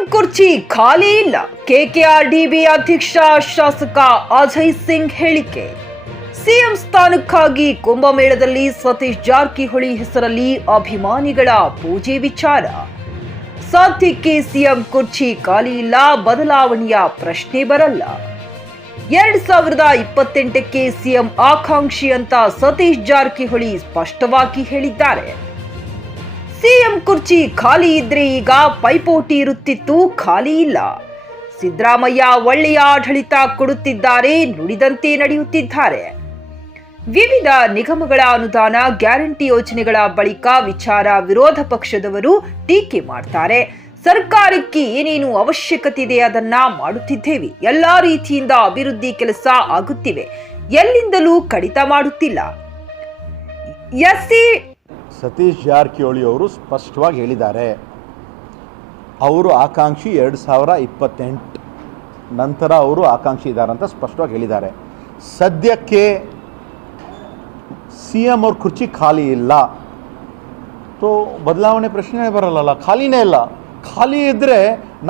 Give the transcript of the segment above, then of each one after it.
CM ಕುರ್ಚಿ ಖಾಲಿ ಇಲ್ಲ. ಕೆಕೆಆರ್ಡಿಬಿ ಅಧ್ಯಕ್ಷ ಶಾಸಕ ಅಜಯ್ ಸಿಂಗ್ ಹೇಳಿಕೆ. ಸಿಎಂ ಸ್ಥಾನಕ್ಕಾಗಿ ಕುಂಭಮೇಳದಲ್ಲಿ ಸತೀಶ್ ಜಾರಕಿಹೊಳಿ ಹೆಸರಲ್ಲಿ ಅಭಿಮಾನಿಗಳ ಪೂಜೆ ವಿಚಾರ. ಸದ್ಯಕ್ಕೆ ಸಿಎಂ ಕುರ್ಚಿ ಖಾಲಿ ಇಲ್ಲ, ಬದಲಾವಣೆಯ ಪ್ರಶ್ನೆ ಬರಲ್ಲ. 2028ಕ್ಕೆ ಸಿಎಂ ಆಕಾಂಕ್ಷಿ ಅಂತ ಸತೀಶ್ ಜಾರಕಿಹೊಳಿ ಸ್ಪಷ್ಟವಾಗಿ ಹೇಳಿದ್ದಾರೆ. ಸಿಎಂ ಕುರ್ಚಿ ಖಾಲಿ ಇದ್ರೆ ಈಗ ಪೈಪೋಟಿ ಇರುತ್ತಿತ್ತು, ಖಾಲಿ ಇಲ್ಲ. ಸಿದ್ದರಾಮಯ್ಯ ಒಳ್ಳೆಯ ಆಡಳಿತ ಕೊಡುತ್ತಿದ್ದಾರೆ, ನುಡಿದಂತೆ ನಡೆಯುತ್ತಿದ್ದಾರೆ. ವಿವಿಧ ನಿಗಮಗಳ ಅನುದಾನ, ಗ್ಯಾರಂಟಿ ಯೋಜನೆಗಳ ಬಳಿಕ ವಿಚಾರ ವಿರೋಧ ಪಕ್ಷದವರು ಟೀಕೆ ಮಾಡ್ತಾರೆ. ಸರ್ಕಾರಕ್ಕೆ ಏನೇನು ಅವಶ್ಯಕತೆ ಇದೆ ಅದನ್ನ ಮಾಡುತ್ತಿದ್ದೇವೆ, ಎಲ್ಲಾ ರೀತಿಯಿಂದ ಅಭಿವೃದ್ಧಿ ಕೆಲಸ ಆಗುತ್ತಿವೆ, ಎಲ್ಲಿಂದಲೂ ಕಡಿತ ಮಾಡುತ್ತಿಲ್ಲ. ಸತೀಶ್ ಜಾರಕಿಹೊಳಿ ಅವರು ಸ್ಪಷ್ಟವಾಗಿ ಹೇಳಿದ್ದಾರೆ, ಅವರು ಆಕಾಂಕ್ಷಿ 2028 ನಂತರ ಅವರು ಆಕಾಂಕ್ಷಿ ಇದ್ದಾರೆ ಅಂತ ಸ್ಪಷ್ಟವಾಗಿ ಹೇಳಿದ್ದಾರೆ. ಸದ್ಯಕ್ಕೆ ಸಿ ಎಂ ಅವ್ರ ಕುರ್ಚಿ ಖಾಲಿ ಇಲ್ಲ, ತೋ ಬದಲಾವಣೆ ಪ್ರಶ್ನೆ ಬರಲ್ಲ. ಖಾಲಿನೇ ಇಲ್ಲ. ಖಾಲಿ ಇದ್ದರೆ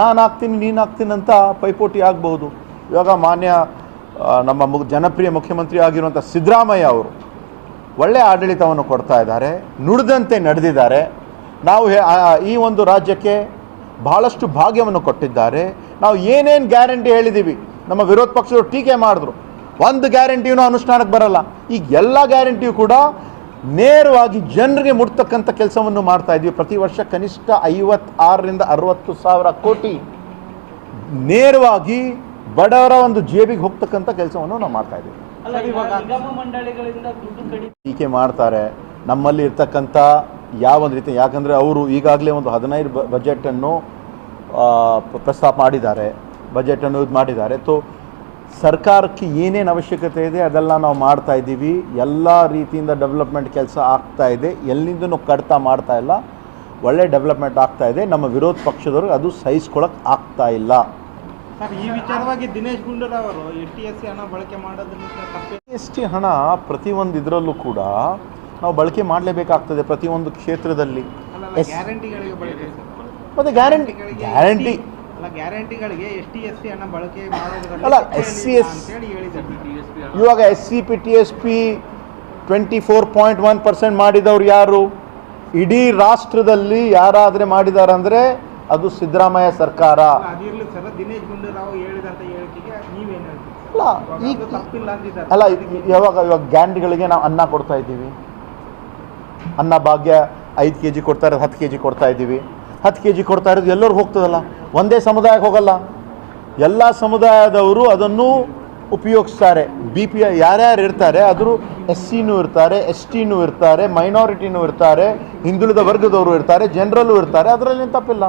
ನಾನು ಆಗ್ತೀನಿ ನೀನು ಆಗ್ತೀನಿ ಅಂತ ಪೈಪೋಟಿ ಆಗಬಹುದು. ಇವಾಗ ಮಾನ್ಯ ನಮ್ಮ ಜನಪ್ರಿಯ ಮುಖ್ಯಮಂತ್ರಿ ಆಗಿರುವಂಥ ಸಿದ್ದರಾಮಯ್ಯ ಅವರು ಒಳ್ಳೆಯ ಆಡಳಿತವನ್ನು ಕೊಡ್ತಾ ಇದ್ದಾರೆ, ನುಡಿದಂತೆ ನಡೆದಿದ್ದಾರೆ. ನಾವು ಈ ಒಂದು ರಾಜ್ಯಕ್ಕೆ ಬಹಳಷ್ಟು ಭಾಗ್ಯವನ್ನು ಕೊಟ್ಟಿದ್ದಾರೆ. ನಾವು ಏನೇನು ಗ್ಯಾರಂಟಿ ಹೇಳಿದ್ದೀವಿ, ನಮ್ಮ ವಿರೋಧ ಪಕ್ಷದವರು ಟೀಕೆ ಮಾಡಿದ್ರು, ಒಂದು ಗ್ಯಾರಂಟಿಯೂ ಅನುಷ್ಠಾನಕ್ಕೆ ಬರಲ್ಲ. ಈಗ ಎಲ್ಲ ಗ್ಯಾರಂಟಿಯೂ ಕೂಡ ನೇರವಾಗಿ ಜನರಿಗೆ ಮುಟ್ತಕ್ಕಂಥ ಕೆಲಸವನ್ನು ಮಾಡ್ತಾ ಇದ್ವಿ. ಪ್ರತಿ ವರ್ಷ ಕನಿಷ್ಠ 56ರಿಂದ 60 ಸಾವಿರ ಕೋಟಿ ನೇರವಾಗಿ ಬಡವರ ಒಂದು ಜೇಬಿಗೆ ಹೋಗ್ತಕ್ಕಂಥ ಕೆಲಸವನ್ನು ನಾವು ಮಾಡ್ತಾ ಇದ್ದೀವಿ. ಟೀಕೆ ಮಾಡ್ತಾರೆ ನಮ್ಮಲ್ಲಿ ಇರ್ತಕ್ಕಂಥ ಯಾವ ಒಂದು ರೀತಿ, ಯಾಕಂದರೆ ಅವರು ಈಗಾಗಲೇ ಒಂದು 15 ಬಜೆಟನ್ನು ಪ್ರಸ್ತಾಪ ಮಾಡಿದ್ದಾರೆ, ಬಜೆಟನ್ನು ಇದು ಮಾಡಿದ್ದಾರೆ. ತೋ ಸರ್ಕಾರಕ್ಕೆ ಏನೇನು ಅವಶ್ಯಕತೆ ಇದೆ ಅದೆಲ್ಲ ನಾವು ಮಾಡ್ತಾ ಇದ್ದೀವಿ. ಎಲ್ಲ ರೀತಿಯಿಂದ ಡೆವಲಪ್ಮೆಂಟ್ ಕೆಲಸ ಆಗ್ತಾ ಇದೆ, ಎಲ್ಲಿಂದನೂ ಕಡಿತ ಮಾಡ್ತಾ ಇಲ್ಲ, ಒಳ್ಳೆ ಡೆವಲಪ್ಮೆಂಟ್ ಆಗ್ತಾ ಇದೆ. ನಮ್ಮ ವಿರೋಧ ಪಕ್ಷದವ್ರಿಗೆ ಅದು ಸಹಿಸ್ಕೊಳ್ಳೋಕೆ ಆಗ್ತಾ ಇಲ್ಲ. ಈ ವಿಚಾರವಾಗಿ ದಿನೇಶ್ ಗುಂಡೂರಾವ್ ಅವರು ಎಸ್ಟಿ ಹಣ ಬಳಕೆ ಮಾಡೋದ್ರಿಂದ ಎಸ್ಟಿ ಹಣ ಪ್ರತಿಯೊಂದು ಇದರಲ್ಲೂ ಕೂಡ ನಾವು ಬಳಕೆ ಮಾಡಲೇಬೇಕಾಗ್ತದೆ ಪ್ರತಿಯೊಂದು ಕ್ಷೇತ್ರದಲ್ಲಿ. ಮತ್ತೆ ಗ್ಯಾರಂಟಿ ಗ್ಯಾರಂಟಿಗಳಿಗೆ ಎಸ್ಟಿ ಹಣ ಬಳಕೆ ಮಾಡೋದ್ರಲ್ಲಿ ಅಲ್ಲ, ಇವಾಗ SCPTSP 24.1% ಮಾಡಿದವರು ಯಾರು? ಇಡೀ ರಾಷ್ಟ್ರದಲ್ಲಿ ಯಾರಾದರೆ ಮಾಡಿದ್ದಾರೆ ಅಂದರೆ ಅದು ಸಿದ್ದರಾಮಯ್ಯ ಸರ್ಕಾರ. ದಿನೇಶ್ ಗುಂಡೂರಾವ್ ಹೇಳಿದಂತ ಹೇಳಿಕೆಗೆ ನೀವೇನು ಹೇಳ್ತೀವಿ? ಅಲ್ಲ, ಇವಾಗ ಗ್ಯಾರಂಟಿಗಳಿಗೆ ನಾವು ಅನ್ನ ಕೊಡ್ತಾ ಇದ್ದೀವಿ. ಅನ್ನ ಭಾಗ್ಯ 5 kg ಕೊಡ್ತಾ ಇರೋದು 10 kg ಕೊಡ್ತಾ ಇದ್ದೀವಿ. 10 kg ಕೊಡ್ತಾ ಇರೋದು ಎಲ್ಲರೂ ಹೋಗ್ತದಲ್ಲ, ಒಂದೇ ಸಮುದಾಯಕ್ಕೆ ಹೋಗಲ್ಲ. ಎಲ್ಲ ಸಮುದಾಯದವರು ಅದನ್ನು ಉಪಯೋಗಿಸ್ತಾರೆ. BPI ಯಾರ್ಯಾರು ಇರ್ತಾರೆ ಅದರು SCನೂ ಇರ್ತಾರೆ, STನೂ ಇರ್ತಾರೆ, ಮೈನಾರಿಟಿನೂ ಇರ್ತಾರೆ, ಹಿಂದುಳಿದ ವರ್ಗದವರು ಇರ್ತಾರೆ, ಜನರಲ್ಲೂ ಇರ್ತಾರೆ. ಅದರಲ್ಲಿ ತಪ್ಪಿಲ್ಲ.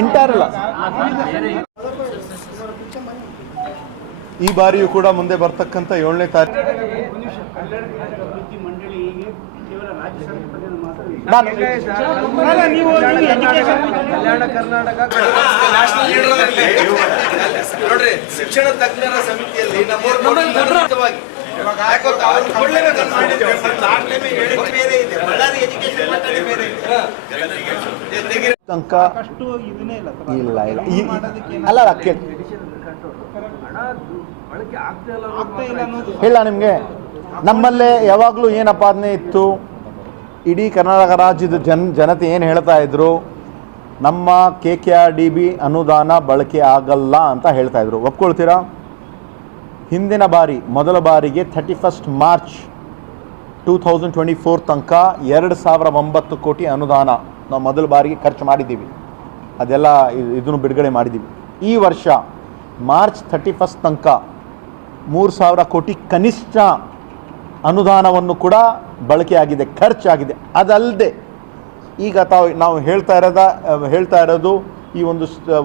ಎಂಟೈರ್ ಅಲ್ಲ. ಈ ಬಾರಿಯೂ ಕೂಡ ಮುಂದೆ ಬರ್ತಕ್ಕಂಥ 7ನೇ ತಾರೀಕು ಶಿಕ್ಷಣ ತಜ್ಞರ ಸಮಿತಿಯಲ್ಲಿ ತನಕ ಇಲ್ಲ ಅಲ್ಲ ಹೇಳ ನಿಮಗೆ. ನಮ್ಮಲ್ಲೇ ಯಾವಾಗಲೂ ಏನು ಅಪಾದನೆ ಇತ್ತು, ಇಡೀ ಕರ್ನಾಟಕ ರಾಜ್ಯದ ಜನತೆ ಏನು ಹೇಳ್ತಾ ಇದ್ರು, ನಮ್ಮ KKRDB ಅನುದಾನ ಬಳಕೆ ಆಗಲ್ಲ ಅಂತ ಹೇಳ್ತಾ ಇದ್ರು. ಒಪ್ಕೊಳ್ತೀರಾ? ಹಿಂದಿನ ಬಾರಿ ಮೊದಲ ಬಾರಿಗೆ 31 ಮಾರ್ಚ್ 2024 ತನಕ 2009 ಕೋಟಿ ಅನುದಾನ ನಾವು ಮೊದಲ ಬಾರಿಗೆ ಖರ್ಚು ಮಾಡಿದ್ದೀವಿ. ಅದೆಲ್ಲ ಇದನ್ನು ಬಿಡುಗಡೆ ಮಾಡಿದ್ದೀವಿ. ಈ ವರ್ಷ ಮಾರ್ಚ್ 31 ತನಕ 3000 ಕೋಟಿ ಕನಿಷ್ಠ ಅನುದಾನವನ್ನು ಕೂಡ ಬಳಕೆಯಾಗಿದೆ, ಖರ್ಚಾಗಿದೆ. ಅದಲ್ಲದೆ ಈಗ ನಾವು ಹೇಳ್ತಾ ಇರೋದು ಈ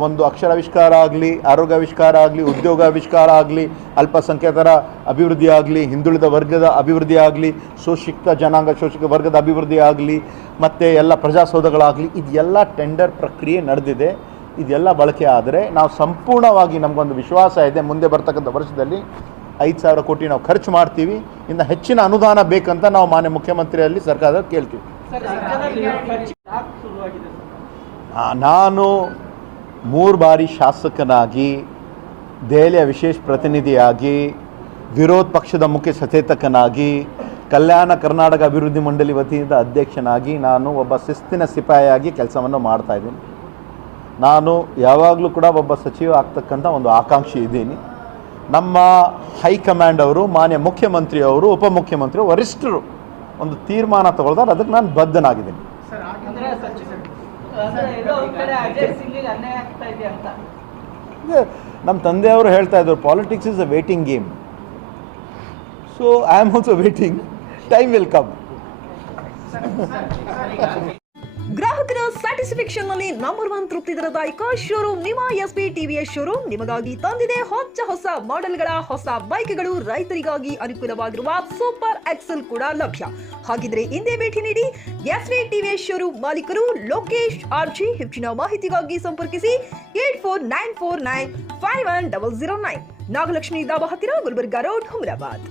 ಒಂದು ಅಕ್ಷರಾವಿಷ್ಕಾರ ಆಗಲಿ, ಆರೋಗ್ಯಾವಿಷ್ಕಾರ ಆಗಲಿ, ಉದ್ಯೋಗಾವಿಷ್ಕಾರ ಆಗಲಿ, ಅಲ್ಪಸಂಖ್ಯಾತರ ಅಭಿವೃದ್ಧಿ ಆಗಲಿ, ಹಿಂದುಳಿದ ವರ್ಗದ ಅಭಿವೃದ್ಧಿ ಆಗಲಿ, ಶೋಷಿತ ಜನಾಂಗ ಶೋಷಿತ ವರ್ಗದ ಅಭಿವೃದ್ಧಿ ಆಗಲಿ, ಮತ್ತು ಎಲ್ಲ ಪ್ರಜಾಸೌಧಗಳಾಗಲಿ, ಇದೆಲ್ಲ ಟೆಂಡರ್ ಪ್ರಕ್ರಿಯೆ ನಡೆದಿದೆ. ಇದೆಲ್ಲ ಬಳಕೆ ಆದರೆ ನಾವು ಸಂಪೂರ್ಣವಾಗಿ ನಮಗೊಂದು ವಿಶ್ವಾಸ ಇದೆ, ಮುಂದೆ ಬರ್ತಕ್ಕಂಥ ವರ್ಷದಲ್ಲಿ 5,000 ಕೋಟಿ ನಾವು ಖರ್ಚು ಮಾಡ್ತೀವಿ. ಇನ್ನು ಹೆಚ್ಚಿನ ಅನುದಾನ ಬೇಕಂತ ನಾವು ಮಾನ್ಯ ಮುಖ್ಯಮಂತ್ರಿಯಲ್ಲಿ ಸರ್ಕಾರದಲ್ಲಿ ಕೇಳ್ತೀವಿ. ನಾನು 3 ಬಾರಿ ಶಾಸಕನಾಗಿ, ದೆಹಲಿಯ ವಿಶೇಷ ಪ್ರತಿನಿಧಿಯಾಗಿ, ವಿರೋಧ ಪಕ್ಷದ ಮುಖ್ಯ ಸಚೇತಕನಾಗಿ, ಕಲ್ಯಾಣ ಕರ್ನಾಟಕ ಅಭಿವೃದ್ಧಿ ಮಂಡಳಿ ವತಿಯಿಂದ ಅಧ್ಯಕ್ಷನಾಗಿ ನಾನು ಒಬ್ಬ ಶಿಸ್ತಿನ ಸಿಪಾಯಿಯಾಗಿ ಕೆಲಸವನ್ನು ಮಾಡ್ತಾಯಿದ್ದೀನಿ. ನಾನು ಯಾವಾಗಲೂ ಕೂಡ ಒಬ್ಬ ಸಚಿವ ಆಗ್ತಕ್ಕಂಥ ಒಂದು ಆಕಾಂಕ್ಷಿ ಇದ್ದೀನಿ. ನಮ್ಮ ಹೈಕಮಾಂಡ್ ಅವರು, ಮಾನ್ಯ ಮುಖ್ಯಮಂತ್ರಿಯವರು, ಉಪಮುಖ್ಯಮಂತ್ರಿ, ವರಿಷ್ಠರು ಒಂದು ತೀರ್ಮಾನ ತಗೊಳ್ತಾರೆ, ಅದಕ್ಕೆ ನಾನು ಬದ್ಧನಾಗಿದ್ದೀನಿ. ನಮ್ಮ ತಂದೆಯವರು ಹೇಳ್ತಾ ಇದ್ರು, politics is a waiting game. So I am also waiting, time will come. ಗ್ರಾಹಕರ ಸ್ಯಾಟಿಸ್ಫ್ಯಾಕ್ಷನ್ ನಲ್ಲಿ ನಂಬರ್ 1 ತೃಪ್ತಿದಾಯಕ ಶೋರೂಮ್ ನಿಮ್ಮ ಎಸ್ಪಿ ಟಿವಿಎಸ್ ಶೋರೂಮ್ ನಿಮಗಾಗಿ ತಂದಿದೆ ಹೊಸ ಮಾಡೆಲ್ಗಳ ಹೊಸ ಬೈಕ್ಗಳು. ರೈತರಿಗಾಗಿ ಅನುಕೂಲವಾಗಿರುವ ಸೂಪರ್ ಎಕ್ಸೆಲ್ ಕೂಡ ಲಭ್ಯ. ಹಾಗಿದ್ರೆ ಹಿಂದೆ ಭೇಟಿ ನೀಡಿ ಎಸ್ಪಿ ಟಿವಿಎಸ್ ಶೋರೂಮ್ ಮಾಲೀಕರು ಲೋಕೇಶ್ ಆರ್ಜಿ. ಹೆಚ್ಚಿನ ಮಾಹಿತಿಗಾಗಿ ಸಂಪರ್ಕಿಸಿ 8494951009. ನಾಗಲಕ್ಷ್ಮಿ ದಾಬಾ ಹತ್ತಿರ, ಗುಲ್ಬರ್ಗಾ ರೋಡ್, ಹುಮರಾಬಾದ್.